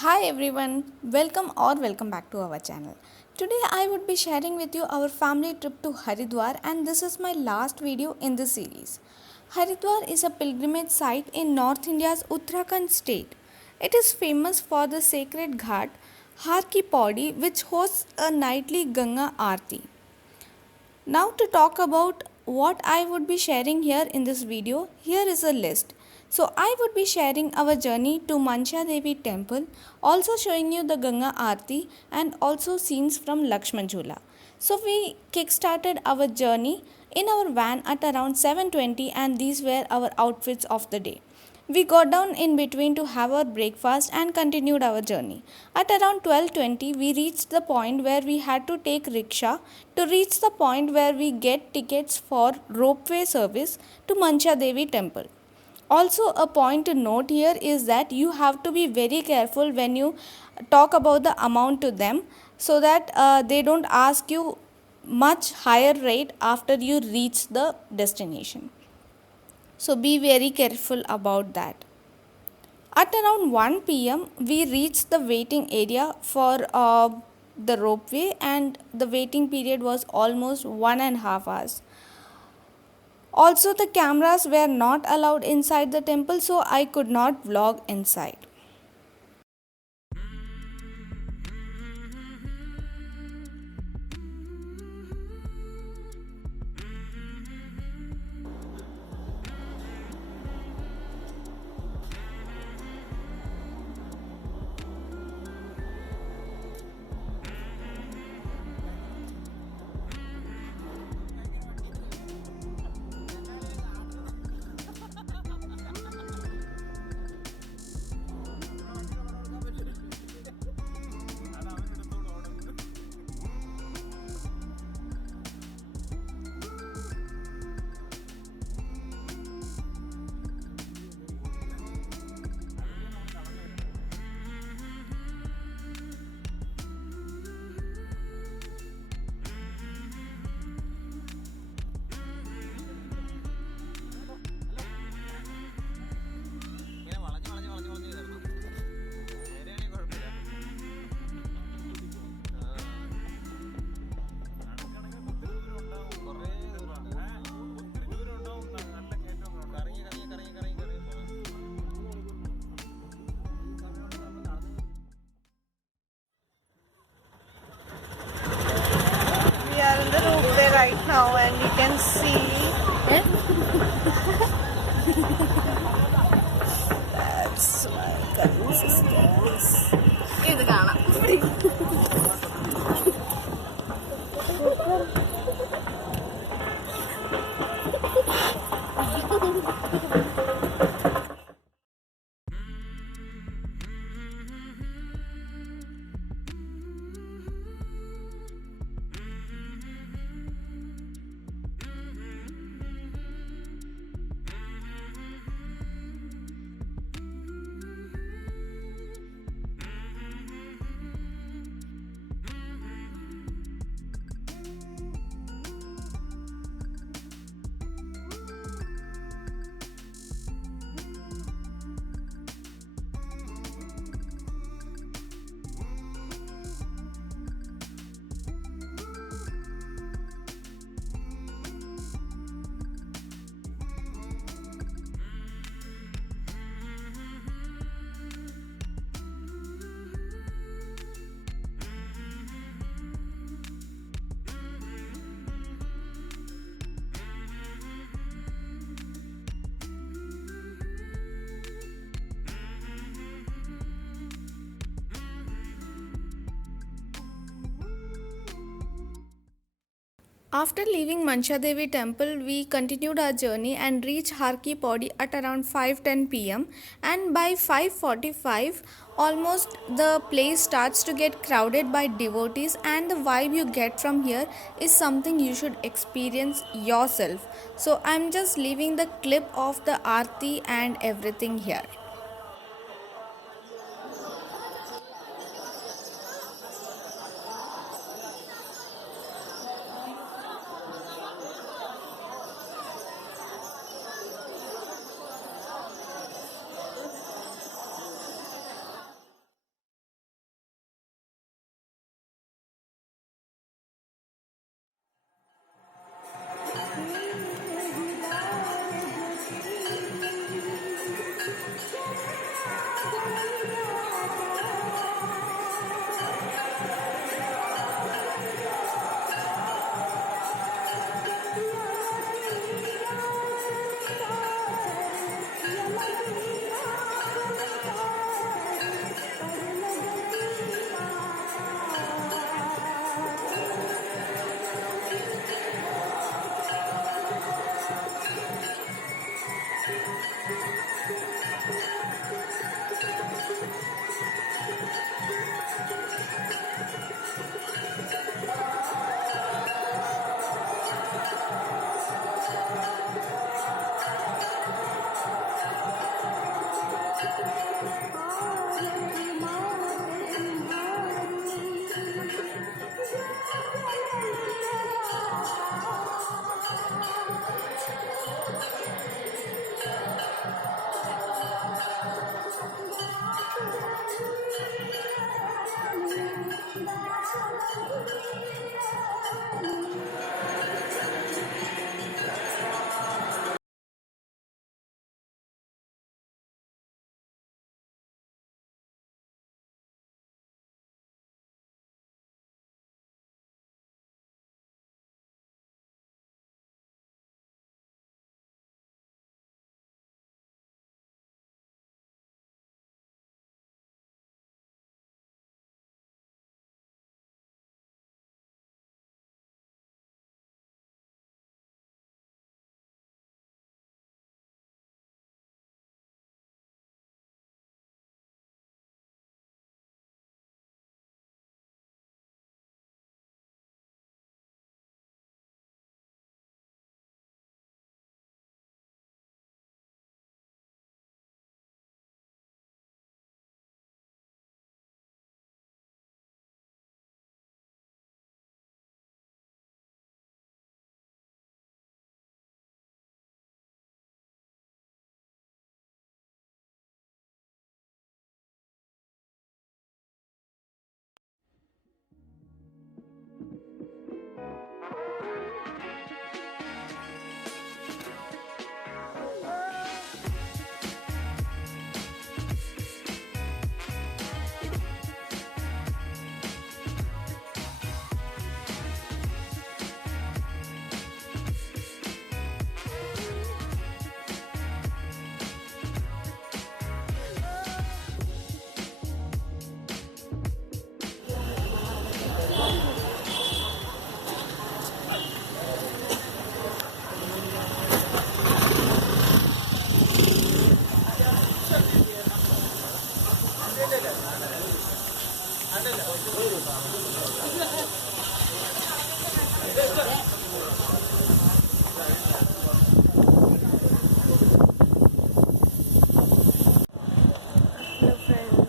Hi everyone, welcome back to our channel. Today I would be sharing with you our family trip to Haridwar, and this is my last video in this series. Haridwar is a pilgrimage site in North India's Uttarakhand state. It is famous for the sacred ghat Har Ki Pauri, which hosts a nightly Ganga Aarti. Now to talk about what I would be sharing here in this video, here is a list. So I would be sharing our journey to Mansha Devi temple, also showing you the Ganga Aarti and also scenes from Lakshman Jhula. So we kickstarted our journey in our van at around 7:20, and these were our outfits of the day. We got down in between to have our breakfast and continued our journey. At around 12:20 we reached the point where we had to take rickshaw to reach the point where we get tickets for ropeway service to Mansha Devi temple. Also, a point to note here is that you have to be very careful when you talk about the amount to them, so that they don't ask you much higher rate after you reach the destination. So be very careful about that. At around 1 p.m., we reached the waiting area for the ropeway, and the waiting period was almost 1.5 hours. Also, the cameras were not allowed inside the temple, so I could not vlog inside. We are in the ropeway right now, and you can see that's my cousin sisters. ഇത് കാണാം. After leaving Mansha Devi temple, we continued our journey and reached Har Ki Pauri at around 5:10 p.m. And by 5:45, almost the place starts to get crowded by devotees, and the vibe you get from here is something you should experience yourself. So I'm just leaving the clip of the Aarti and everything here. Hello friends.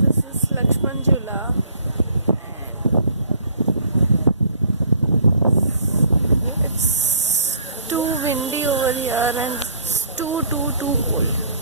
This is Lakshman Jula and it's too windy over here and it's too cold.